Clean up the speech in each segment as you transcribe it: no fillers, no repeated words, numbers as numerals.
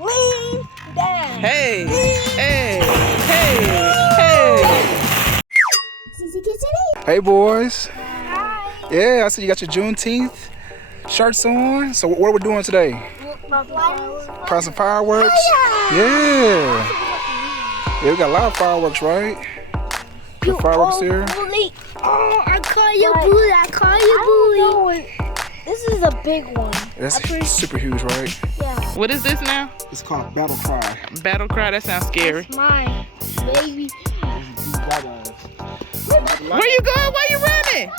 Lean down. Hey, hey, hey, hey. Hey boys. Hi. Yeah, I see you got your Juneteenth shirts on. So what are we doing today? Try some fireworks? Yeah. Yeah, we got a lot of fireworks, right? The fireworks here. Oh, I call you bully. I call you bully. This is a big one. That's super huge, right? Yeah. What is this now? It's called Battle Cry. Battle cry? That sounds scary. That's mine, baby. Where you going? Why you running?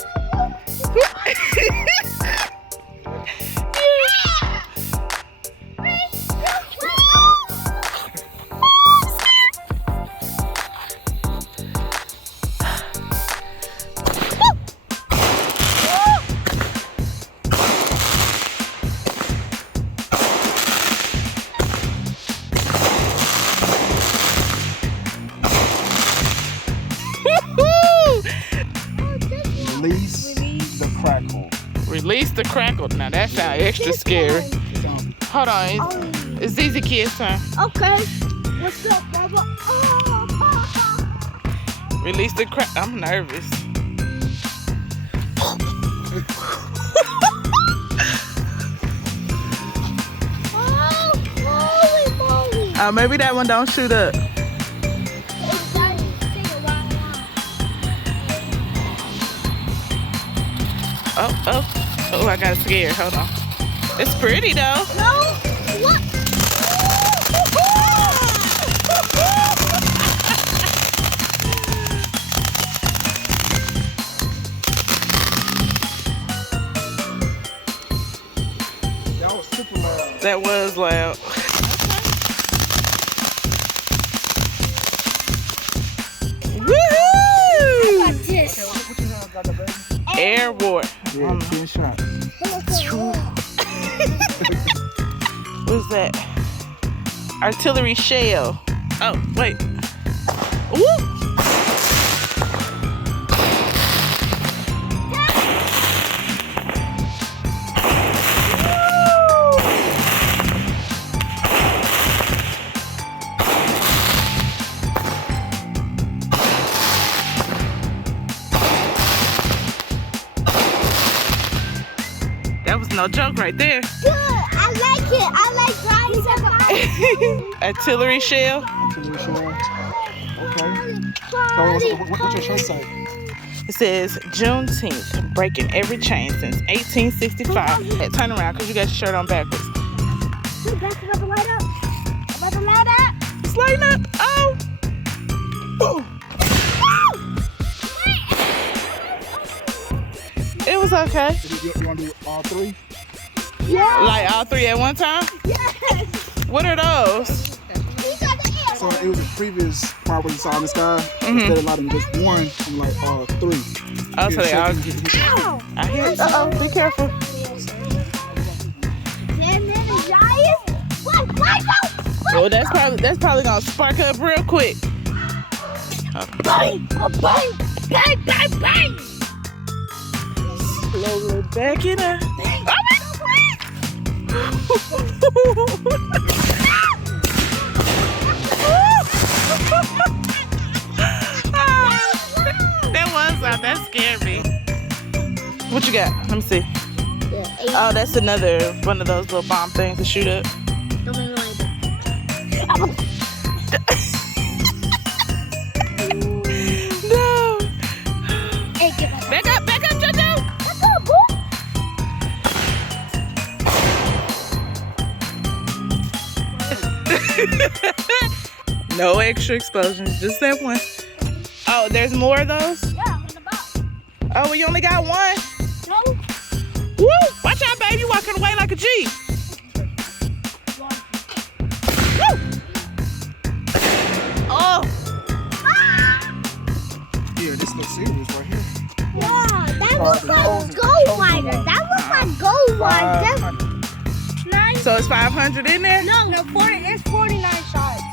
Release the crackle. Release the crackle. Now that sounds extra scary. Hold on. It's ZZ Kids time. Okay. What's up, Bubba? Oh, Release the crack. I'm nervous. holy moly. Maybe that one don't shoot up. Oh, I got scared. Hold on. It's pretty though. No. What? That was super loud. That was loud. Woohoo! Like this. What you have got the baby? Airborne. Yeah, 10 shots. What's that? Artillery shell. Oh, wait. Woo! That was no joke right there. Good. I like it. I like driving. Artillery shell. Artillery shell. Okay. So what's your shirt say? It says Juneteenth, breaking every chain since 1865. Hey, turn around because you got your shirt on backwards. The back about to light up. About to light up. It's lighting up. Oh. It was okay. You want to do all three? Yeah. Like all three at one time? Yes. What are those? We got the air. So it was a previous fireworks you saw in the sky. Instead of lighting just one, I'm like three. Oh, so they all. Ow. I hear it. Uh-oh, be careful. Oh, that's probably gonna spark up real quick. Bang! Bang! Bang! Bang! Bang! Slowly back it up. That was loud. That scared me. What you got? Let me see. Oh, that's another one of those little bomb things to shoot up. No. Back up, JoJo. No extra explosions, just that one. Oh, there's more of those? Yeah, in the box. Oh, well, you only got one? No. Woo! Watch out, baby. You walking away like a G. Woo! Oh! Yeah, this looks serious right here. Yeah, that looks like Gold Rider. That looks like Gold Rider. So it's 500 in there? No, it's 49 shots.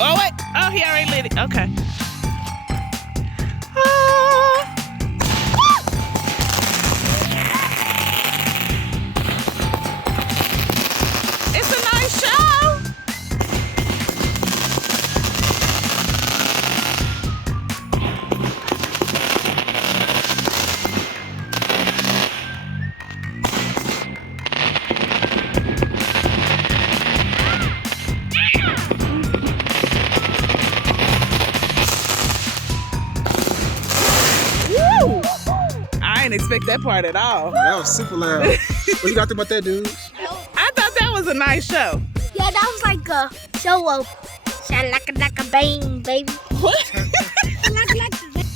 Oh, wait. Oh, he already lit it. Okay. Ah. It's a nice show. expect that part at all. That was super loud. What you got to think about that, dude? I thought that was a nice show. Yeah, that was like a show of bang, baby. What?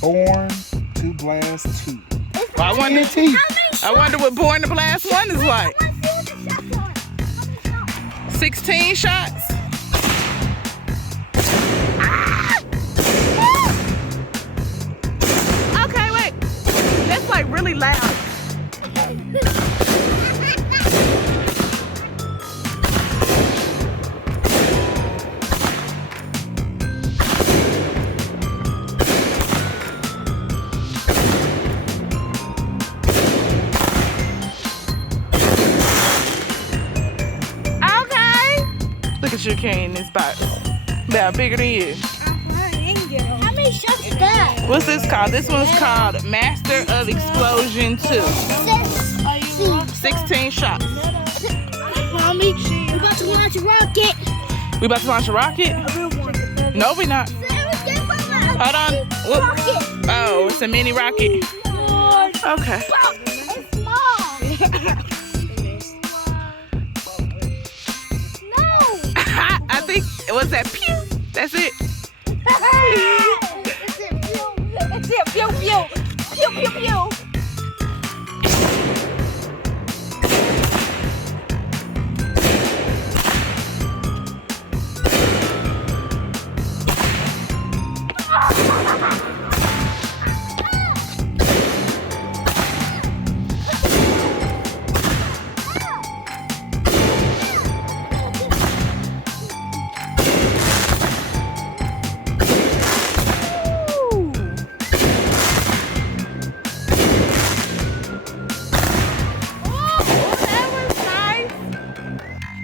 born to blast 2. I wonder what Born to Blast 1 is like. 16 shots. Okay, wait. That's like really loud. Look at you carrying this box. About bigger than you. How many shots is that? What's this called? This one's called Master of Explosion 2. 16 shots. Mommy, we're about to launch a rocket. We about to launch a rocket? No, we not. Hold on. Whoop. Oh, it's a mini rocket. Okay. It's small. I think it was that pew. That's it. It's it. Pew, pew. Pew, pew, pew.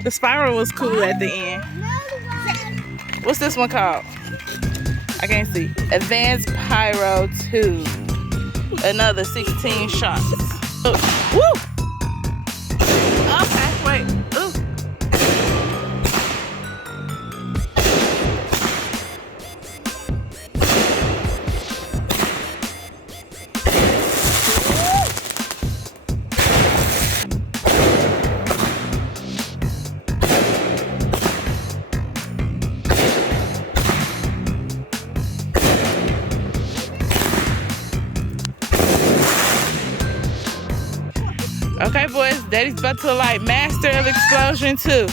The spiral was cool at the end. What's this one called? I can't see. Advanced Pyro 2. Another 16 shots. Oh, woo! Okay, wait. Ooh. Okay, boys, Daddy's about to light Master of Explosion 2.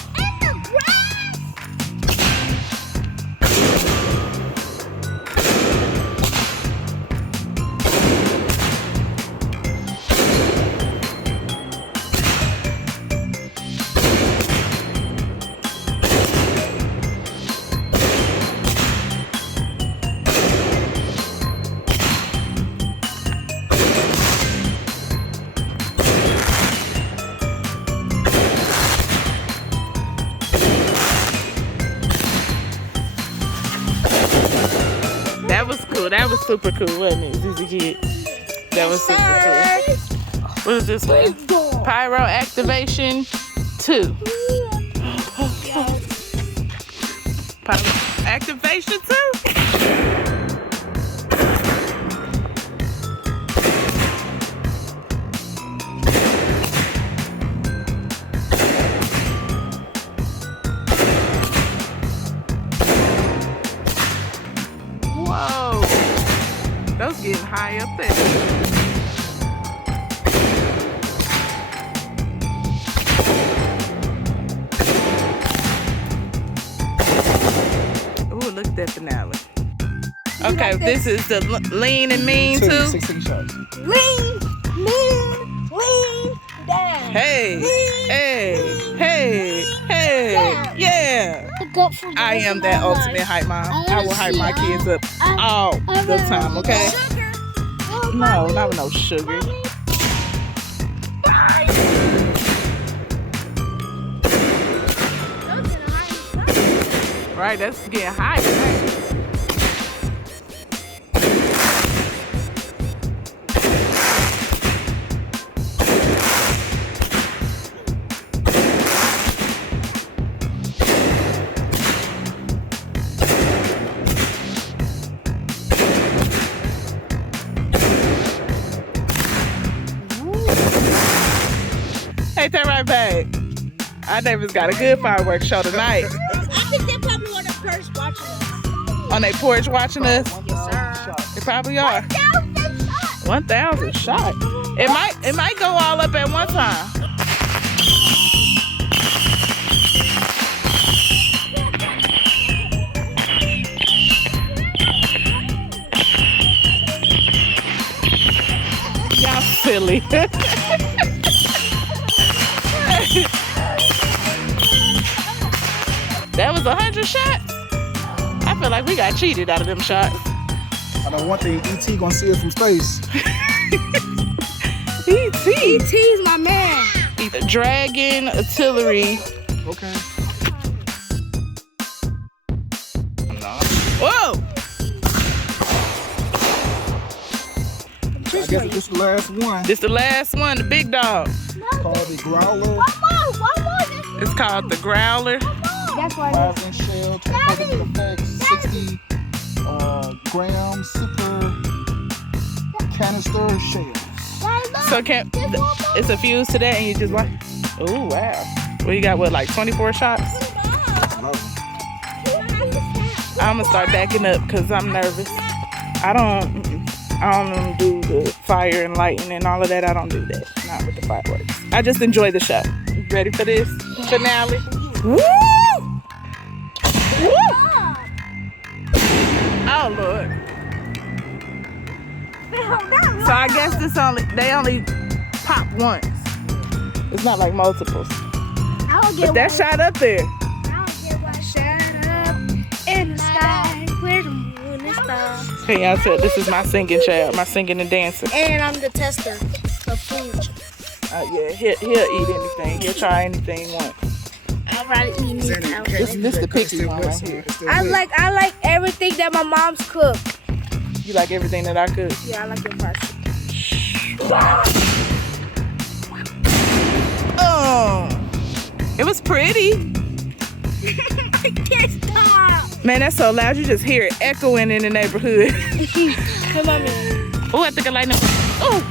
That was super cool, wasn't it, ZZ Kid? That was super cool. What is this one? Pyro Activation 2. Pyro Activation 2? Those getting high up there. Ooh, look at that finale. Okay, like this is the lean and mean too. 16 shots. Lean, mean, lean, down. Hey, lean, hey, lean, hey, lean, hey, down. yeah. I am that ultimate hype mom. I will hype my kids up all the time, okay? No, not with no sugar. Right, that's getting higher, right? Our neighbors got a good fireworks show tonight. I think they probably on the first watching us. On their porch watching us. Yes, sir. They probably are. 1,000 shots. It might go all up at one time. Y'all silly. That was 100 shots. I feel like we got cheated out of them shots. I know one thing, E.T. gonna see us from space. E.T. E.T.'s my man. Dragon Artillery. Okay. Whoa! I guess this is the last one. This the last one, the big dog. Called the Growler. One more. It's called the Growler. That's why. 5-inch shell, 24 different effects, 60 gram super canister shell. So it's a fuse to that and you just like, oh wow. Well, you got what, like 24 shots? I'm gonna start backing up because I'm nervous. I don't do the fire and lighting and all of that. I don't do that. Not with the fireworks. I just enjoy the show. You ready for this finale? Woo! Woo! Oh Lord. So I guess they only pop once. It's not like multiples. But that shot up there. Shut up in the sky where the moon is stars. Hey, y'all said this is my singing child, my singing and dancing. And I'm the tester of food. Yeah, he'll eat anything. He'll try anything once. I'd rather eat meat. This the picky one right here. I like everything that my mom's cook. You like everything that I cook? Yeah, I like your pasta. Oh, it was pretty. I can't stop. Man, that's so loud. You just hear it echoing in the neighborhood. Come on, man. Oh, I think I like them. Oh.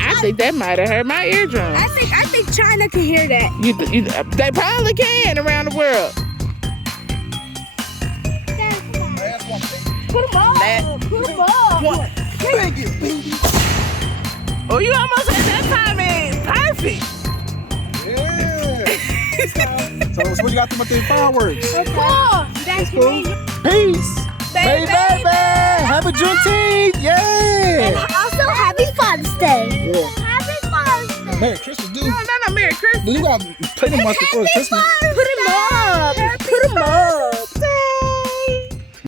I think that might have hurt my eardrum. I think China can hear that. They probably can around the world. Put them on. Put them on. Bang it, baby. Oh, you almost had that timing. Perfect. Yeah. So what you got to do with the fireworks? That's Cool. cool. Peace. Baby. Happy Juneteenth. Yeah. Also, happy Father's Day. Yeah. Happy Father's Day. Merry Christmas, dude. No, Merry Christmas. You gotta play them once before Christmas. Put them up. Put them up.